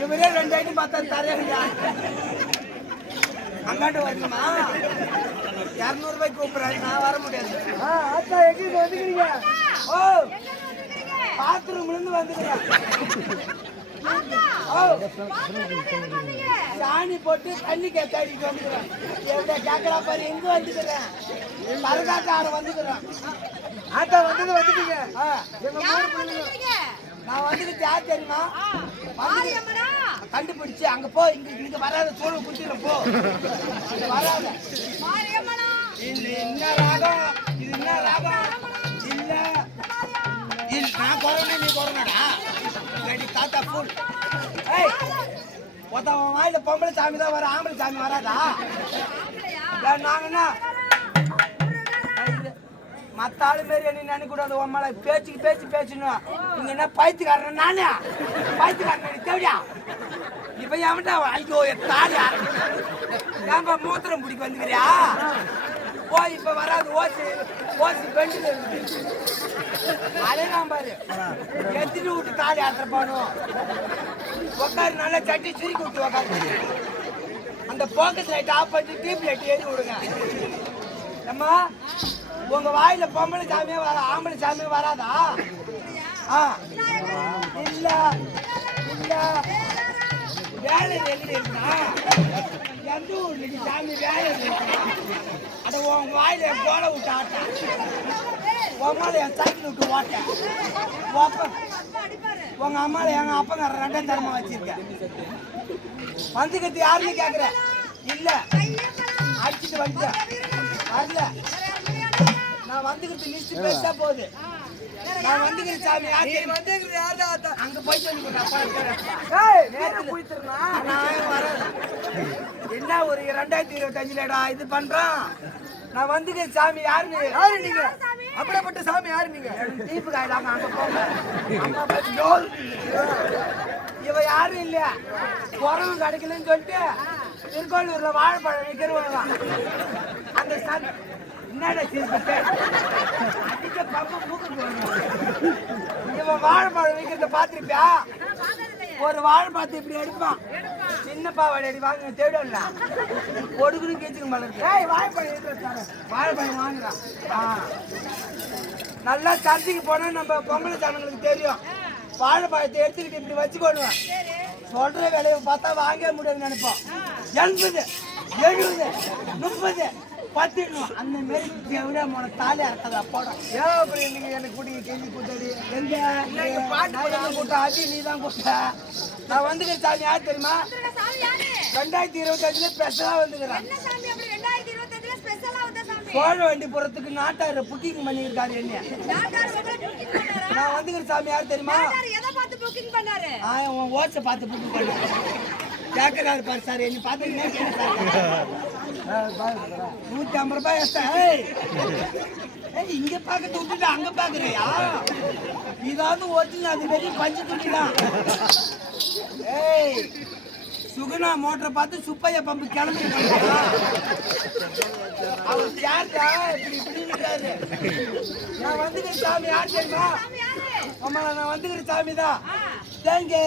இவரே ரெண்டு ஐட்டம் பார்த்தா தரையா அங்காண்டு வரணுமா? இரநூறு ரூபாய்க்கு கூப்பிடுறாரு. நான் வர முடியாது. அத்தா எங்க வந்துக்கிறீங்க? ஓ பாத்ரூம்ல இருந்து வந்துக்கிறேன் ஓ சாணி போட்டு தண்ணி கேட்டாடிட்டு வந்துக்கிறேன். எப்படியா கேட்கறா பாரு எங்க வந்துக்கிறேன்? பரகாக்கார வந்துக்கிறேன். ஆத்தா வந்தது வந்துட்டீங்க. எங்க மூணு பிள்ளைங்க நான் வந்துக்கிட்டு யார் தெரியுமா? கண்டுபிடிச்சு அங்க போ. இங்க இங்க வராத சோழ குத்திரம் போ. வராத. இது என்ன ராகம்? இது என்ன ராகம்? இல்ல. இல்ல நான் கொரோனா நீ கொரோனாடா தாத்தா ஃபுல் ஏய் ஒருத்தன் வாயில பொம்பளை சாமி தான் வர ஆம்பளை சாமி வராதா? நாங்கன்னா மத்த ஆளு மாரி என்ன நினைக்க கூடாது உம்மால பேச்சுக்கு பேச்சு பேசணும் இங்க என்ன பைத்துக்காரன் நானே? பைத்துக்காரன் தேவையா? இப்ப எவன்டா ஐயோ தாலியா ஏன்பா மூத்திரம் பிடிக்க வந்துக்கிறியா? ஓ இப்ப வராது ஓசி ஓசி பெண்டு அதே நான் பாரு. எத்திட்டு விட்டு தாலி ஆத்திரப்பானு உட்காரு நல்லா சட்டி சுருக்கி விட்டு உட்காரு அந்த போக்கஸ் லைட் ஆஃப் பண்ணி டியூப் லைட் ஏறி விடுங்க. அம்மா உங்க வாயில பொம்பளை சாமியே வர ஆம்பளை சாமியே வராதா? ஆ. இல்ல இல்ல. வேலை எங்க இருக்கா எந்த ஊர்ல சாமி வேலை அட உங்க வாயில என் கோலை விட்டு ஆட்டேன் உன் என் சைக்கிள் விட்டு ஓட்டேன் உங்க அம்மால எங்க அப்பங்க ரெண்டாம் தரமா வச்சிருக்கேன் வந்துக்கிறது யாருன்னு கேக்குற? இல்ல. அடிச்சுட்டு வந்துட்டேன் வரல. நான் வந்துக்கிறது லிஸ்ட் பேசா போகுது நான் வந்துக்கிறேன் சாமி யார் தெரியுமா? அங்க போயிட்டு வந்து அப்பா இருக்கிறேன். ஏய் நேரா குளித்துறனா நான் வரேன். என்ன ஒரு ரெண்டாயிரத்தி இருபத்தஞ்சுலடா இது பண்றான் நான் வந்துக்கிறேன் சாமி யாருன்னு யாரு நீங்க? அப்படிப்பட்ட சாமி யாரு நீங்க? தீப்பு காயிலாம அங்க போங்க. போய். இவ யாரும் இல்ல. உறவு கிடைக்கலன்னு சொல்லிட்டு திருக்கோளூர்ல வாழைப்பழம் விற்கிறவங்க அந்த என்னடா சிரிப்பு அடிக்க பம்பு மூக்கு இவன் வாழைப்பழம் விற்கிறத பார்த்துருப்பியா? ஒரு வாழைப்பழத்தை இப்படி எடுப்பான். சின்ன பாவாடை அடி வாங்க தேடல கொடுக்குன்னு கேச்சுக்கு மலர் ஏய் வாழைப்பழம் எடுத்து வாழைப்பழம் வாங்குறான் ஆ. நல்லா சந்தைக்கு போனா நம்ம பொம்பளை ஜனங்களுக்கு தெரியும். வாழைப்பழத்தை எடுத்துக்கிட்டு இப்படி வச்சுக்கொள்ளுவேன் சொல்ற விலையை பார்த்தா வாங்க முடியாதுன்னு நினைப்போம். எண்பது எழுபது முப்பது பத்து அந்த மாரி எவ்வளோ மூணு தாலி அறக்கதா போடும் ஏன் அப்படி நீங்க எனக்கு கூட்டிங்க கெஞ்சி கூத்தாடி. எங்க? பாட்டு கூட்டம் அது நீ தான் கூட்ட நான் வந்துக்கிறேன் சாமி. யார் தெரியுமா? ரெண்டாயிரத்தி இருபத்தஞ்சுல ஸ்பெஷலா வந்துக்கிறேன். சோழ வண்டிபுரத்துக்கு நாட்டாரு புக்கிங் பண்ணியிருக்காரு என்ன. நான் வந்துக்கிறேன் சாமி. யார் தெரியுமா? ஓட்ஸை பார்த்து புக் பண்ண கேட்கறாரு பாரு சார் என்ன பார்த்து நூத்தி ஐம்பது ரூபாய் சார் ஏய். ஏய், இங்க பார்க்கறது விட்டுட்டு அங்க பாக்குறியா இதாவது ஒரிஜினல் அது வெளியே பஞ்சு துணிதான் ஏய் சுகுணா மோட்டரை பார்த்து சுப்பையா பம்பு கிளம்பி அவர் யார்டா? இப்படி இப்படி இருக்காரு. நான் வந்துக்கிறேன் சாமி யார் தெரியுமா? ஆமா நான் வந்துக்கிறேன் சாமி தான். தேங்க்யூ.